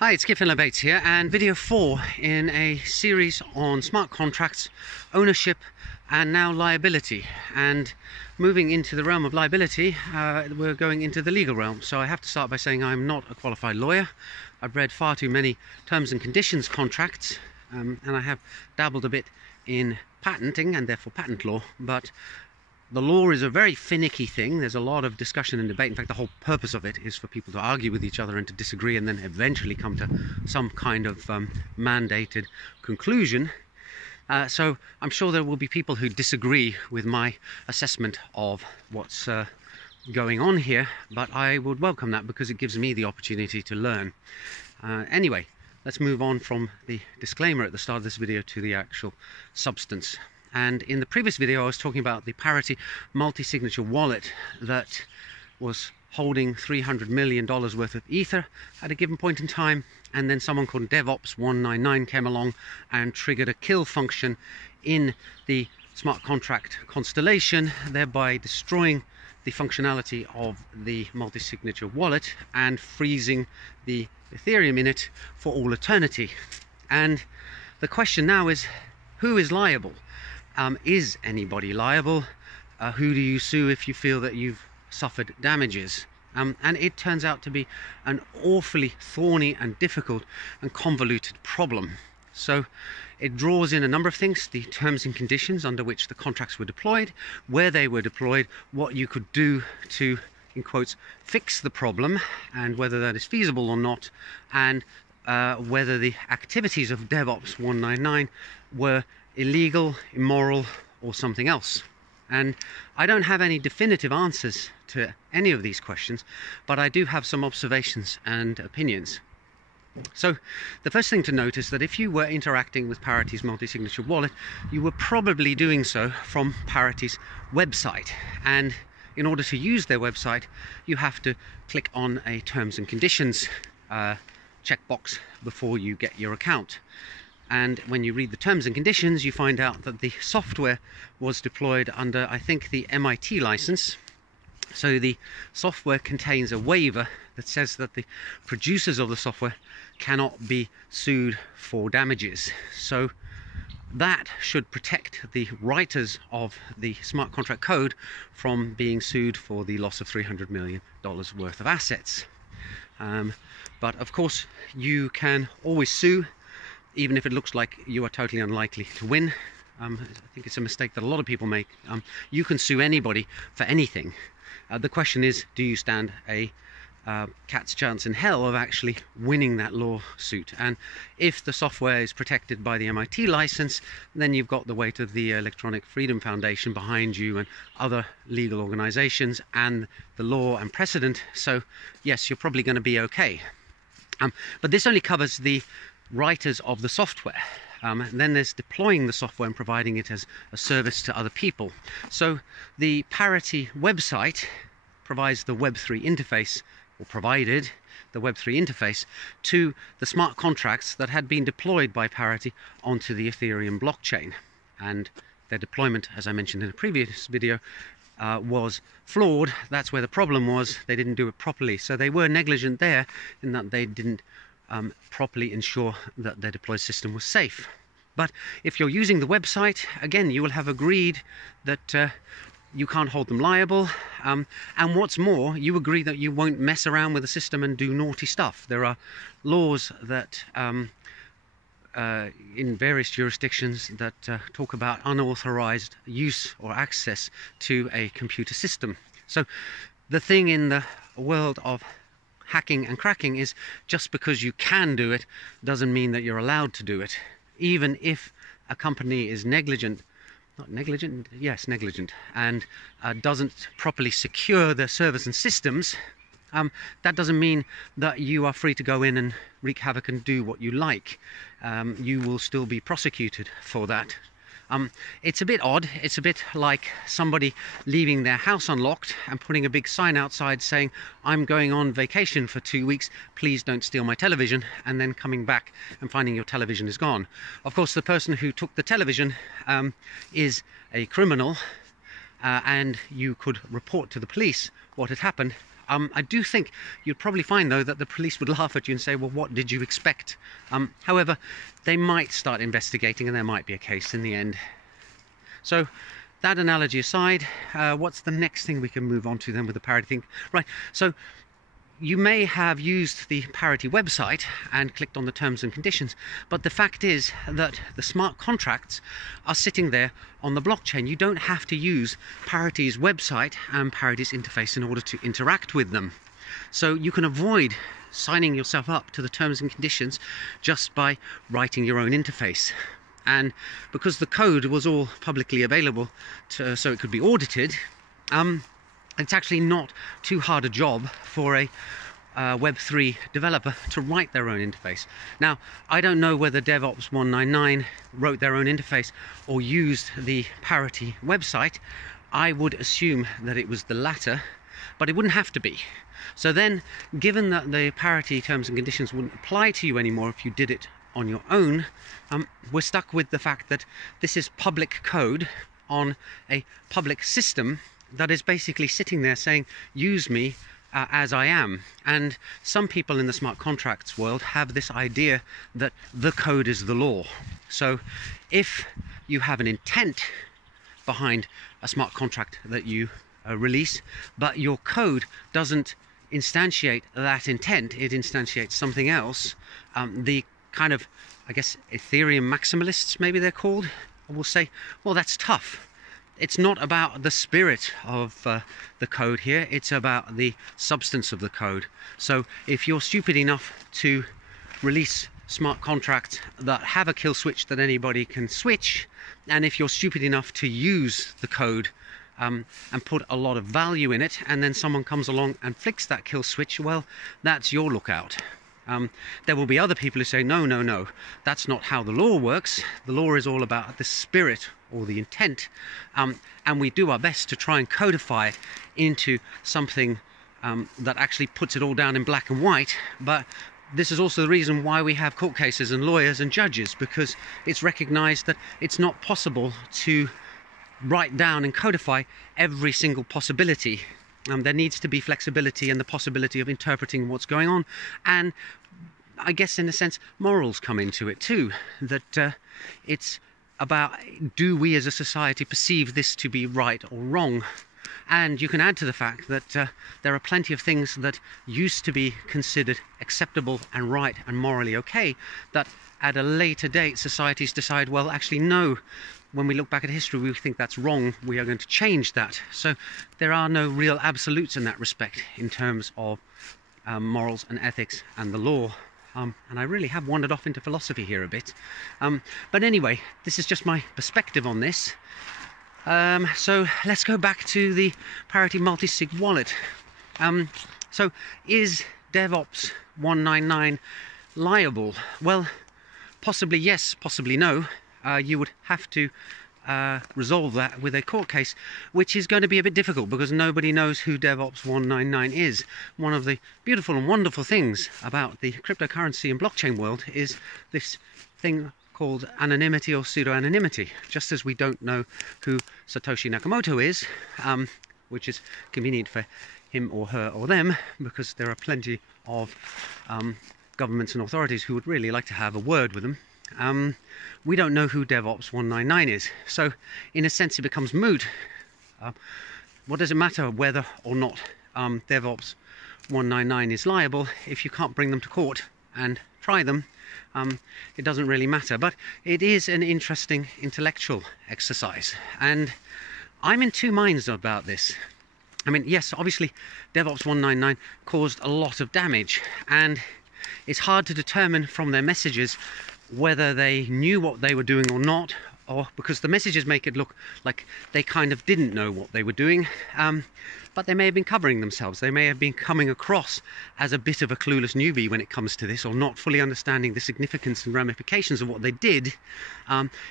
Hi, it's Kit Bates here, and video 4 in a series on smart contracts, ownership, and now liability. And moving into the realm of liability, we're going into the legal realm. So I have to start by saying I'm not a qualified lawyer. I've read far too many terms and conditions contracts, and I have dabbled a bit in patenting and therefore patent law, but the law is a very finicky thing. There's a lot of discussion and debate. In fact, the whole purpose of it is for people to argue with each other and to disagree and then eventually come to some kind of mandated conclusion. So I'm sure there will be people who disagree with my assessment of what's going on here, but I would welcome that because it gives me the opportunity to learn. Anyway, let's move on from the disclaimer at the start of this video to the actual substance. And in the previous video I was talking about the Parity multi-signature wallet that was holding $300 million worth of Ether at a given point in time, and then someone called DevOps199 came along and triggered a kill function in the smart contract constellation, thereby destroying the functionality of the multi-signature wallet and freezing the Ethereum in it for all eternity. And the question now is, who is liable? Is anybody liable? Who do you sue if you feel that you've suffered damages? And it turns out to be an awfully thorny and difficult and convoluted problem. So it draws in a number of things: the terms and conditions under which the contracts were deployed, where they were deployed, what you could do to, in quotes, fix the problem, and whether that is feasible or not, and whether the activities of DevOps199 were illegal, immoral, or something else. And I don't have any definitive answers to any of these questions, but I do have some observations and opinions. So the first thing to note is that if you were interacting with Parity's multi-signature wallet, you were probably doing so from Parity's website. And in order to use their website, you have to click on a terms and conditions checkbox before you get your account. And when you read the terms and conditions, you find out that the software was deployed under, I think, the MIT license. So the software contains a waiver that says that the producers of the software cannot be sued for damages. So that should protect the writers of the smart contract code from being sued for the loss of $300 million worth of assets. But of course, you can always sue, even if it looks like you are totally unlikely to win. I think it's a mistake that a lot of people make. You can sue anybody for anything. The question is, do you stand a cat's chance in hell of actually winning that lawsuit? And if the software is protected by the MIT license, then you've got the weight of the Electronic Freedom Foundation behind you and other legal organizations and the law and precedent. So yes, you're probably going to be okay. But this only covers the writers of the software. Then there's deploying the software and providing it as a service to other people. So the Parity website provides the Web3 interface, or provided the Web3 interface to the smart contracts that had been deployed by Parity onto the Ethereum blockchain. And their deployment, as I mentioned in a previous video, was flawed. That's where the problem was. They didn't do it properly. So they were negligent there in that they didn't properly ensure that their deployed system was safe. But if you're using the website, again, you will have agreed that you can't hold them liable, and what's more, you agree that you won't mess around with the system and do naughty stuff. There are laws that in various jurisdictions that talk about unauthorized use or access to a computer system. So the thing in the world of hacking and cracking is, just because you can do it doesn't mean that you're allowed to do it. Even if a company is negligent, and doesn't properly secure their servers and systems, that doesn't mean that you are free to go in and wreak havoc and do what you like. You will still be prosecuted for that. It's a bit odd. It's a bit like somebody leaving their house unlocked and putting a big sign outside saying, "I'm going on vacation for 2 weeks, please don't steal my television," and then coming back and finding your television is gone. Of course, the person who took the television is a criminal, and you could report to the police what had happened I do think you'd probably find, though, that the police would laugh at you and say, well, what did you expect? However, they might start investigating and there might be a case in the end. So that analogy aside, what's the next thing we can move on to then with the parity thing? Right, so you may have used the parity website and clicked on the terms and conditions, but the fact is that the smart contracts are sitting there on the blockchain. You don't have to use Parity's website and Parity's interface in order to interact with them. So you can avoid signing yourself up to the terms and conditions just by writing your own interface. And because the code was all publicly available so it could be audited, it's actually not too hard a job for a Web3 developer to write their own interface. Now, I don't know whether DevOps 199 wrote their own interface or used the Parity website. I would assume that it was the latter, but it wouldn't have to be. So then, given that the Parity terms and conditions wouldn't apply to you anymore if you did it on your own, we're stuck with the fact that this is public code on a public system that is basically sitting there saying, use me as I am. And some people in the smart contracts world have this idea that the code is the law. So if you have an intent behind a smart contract that you release, but your code doesn't instantiate that intent, it instantiates something else, the kind of, I guess, Ethereum maximalists, maybe they're called, will say, well, that's tough. It's not about the spirit of the code here, it's about the substance of the code. So if you're stupid enough to release smart contracts that have a kill switch that anybody can switch, and if you're stupid enough to use the code and put a lot of value in it, and then someone comes along and flicks that kill switch, well, that's your lookout. There will be other people who say, no, no, no, that's not how the law works. The law is all about the spirit or the intent, and we do our best to try and codify it into something that actually puts it all down in black and white. But this is also the reason why we have court cases and lawyers and judges, because it's recognized that it's not possible to write down and codify every single possibility. There needs to be flexibility and the possibility of interpreting what's going on, and I guess in a sense morals come into it too, that it's about, do we as a society perceive this to be right or wrong? And you can add to the fact that there are plenty of things that used to be considered acceptable and right and morally okay, that at a later date societies decide, well, actually no, when we look back at history we think that's wrong, we are going to change that. So there are no real absolutes in that respect in terms of morals and ethics and the law. And I really have wandered off into philosophy here a bit. But anyway, this is just my perspective on this. So let's go back to the Parity multi-sig wallet. So is DevOps 199 liable? Well, possibly yes, possibly no. You would have to resolve that with a court case, which is going to be a bit difficult because nobody knows who DevOps 199 is. One of the beautiful and wonderful things about the cryptocurrency and blockchain world is this thing called anonymity or pseudo-anonymity. Just as we don't know who Satoshi Nakamoto is, which is convenient for him or her or them, because there are plenty of governments and authorities who would really like to have a word with them. We don't know who DevOps 199 is, so in a sense it becomes moot. What does it matter whether or not DevOps 199 is liable if you can't bring them to court and try them? It doesn't really matter, but it is an interesting intellectual exercise, and I'm in two minds about this. I mean, yes, obviously DevOps 199 caused a lot of damage, and it's hard to determine from their messages whether they knew what they were doing or not, or because the messages make it look like they kind of didn't know what they were doing, but they may have been covering themselves. They may have been coming across as a bit of a clueless newbie when it comes to this, or not fully understanding the significance and ramifications of what they did,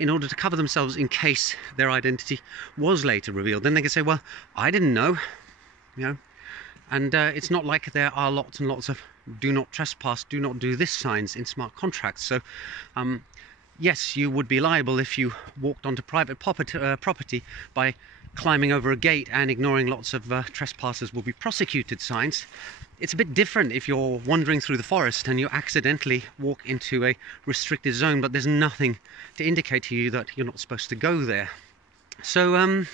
in order to cover themselves in case their identity was later revealed. Then they can say, well, I didn't know, you know. And it's not like there are lots and lots of do not trespass, do not do this signs in smart contracts. So yes, you would be liable if you walked onto private property by climbing over a gate and ignoring lots of trespassers will be prosecuted signs. It's a bit different if you're wandering through the forest and you accidentally walk into a restricted zone, but there's nothing to indicate to you that you're not supposed to go there. So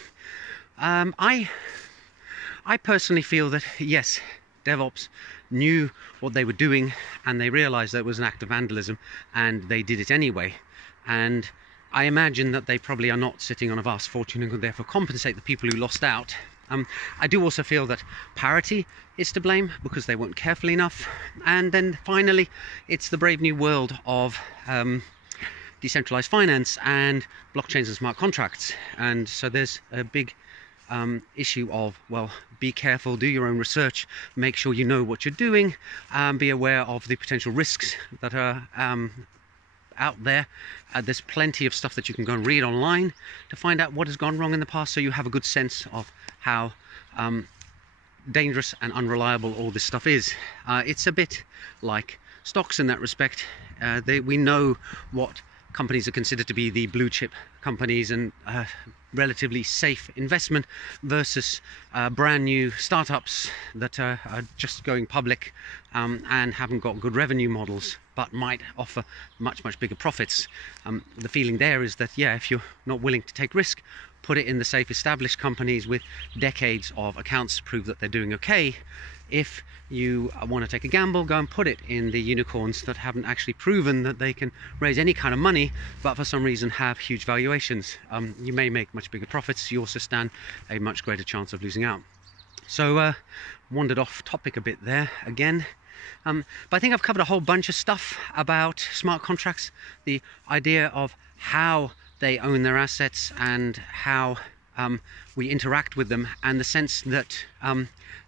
I personally feel that yes, DevOps knew what they were doing and they realized that it was an act of vandalism and they did it anyway. And I imagine that they probably are not sitting on a vast fortune and could therefore compensate the people who lost out. I do also feel that Parity is to blame because they weren't careful enough. And then finally, it's the brave new world of decentralized finance and blockchains and smart contracts. And so there's a big issue of, well, be careful, do your own research, make sure you know what you're doing, be aware of the potential risks that are out there. There's plenty of stuff that you can go and read online to find out what has gone wrong in the past, so you have a good sense of how dangerous and unreliable all this stuff is. It's a bit like stocks in that respect. We know what companies are considered to be the blue chip companies and relatively safe investment versus brand new startups that are just going public and haven't got good revenue models but might offer much bigger profits. The feeling there is that, yeah, if you're not willing to take risk, put it in the safe established companies with decades of accounts to prove that they're doing okay. If you want to take a gamble, go and put it in the unicorns that haven't actually proven that they can raise any kind of money, but for some reason have huge valuations. You may make much bigger profits. You also stand a much greater chance of losing out. So wandered off topic a bit there again. But I think I've covered a whole bunch of stuff about smart contracts, the idea of how they own their assets and how we interact with them, and the sense that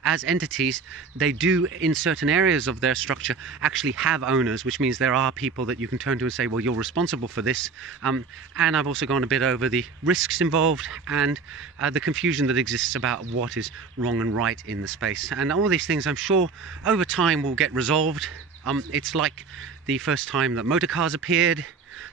as entities, they do in certain areas of their structure actually have owners, which means there are people that you can turn to and say, well, you're responsible for this. And I've also gone a bit over the risks involved and the confusion that exists about what is wrong and right in the space. And all these things, I'm sure, over time will get resolved. It's like the first time that motor cars appeared.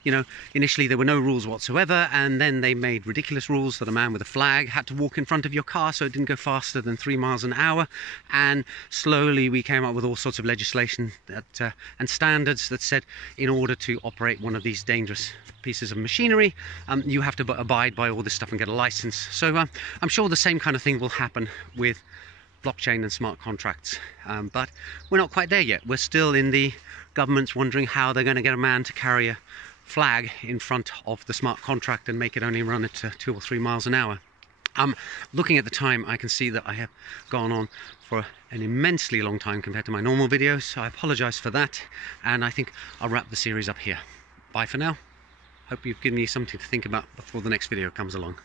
You know, initially there were no rules whatsoever, and then they made ridiculous rules that a man with a flag had to walk in front of your car so it didn't go faster than 3 miles an hour. And slowly we came up with all sorts of legislation that, and standards that said in order to operate one of these dangerous pieces of machinery, you have to abide by all this stuff and get a license. So I'm sure the same kind of thing will happen with blockchain and smart contracts, but we're not quite there yet. We're still in the government's wondering how they're going to get a man to carry a flag in front of the smart contract and make it only run at 2 or 3 miles an hour. Looking at the time, I can see that I have gone on for an immensely long time compared to my normal videos, so I apologize for that, and I think I'll wrap the series up here. Bye for now. Hope you've given me something to think about before the next video comes along.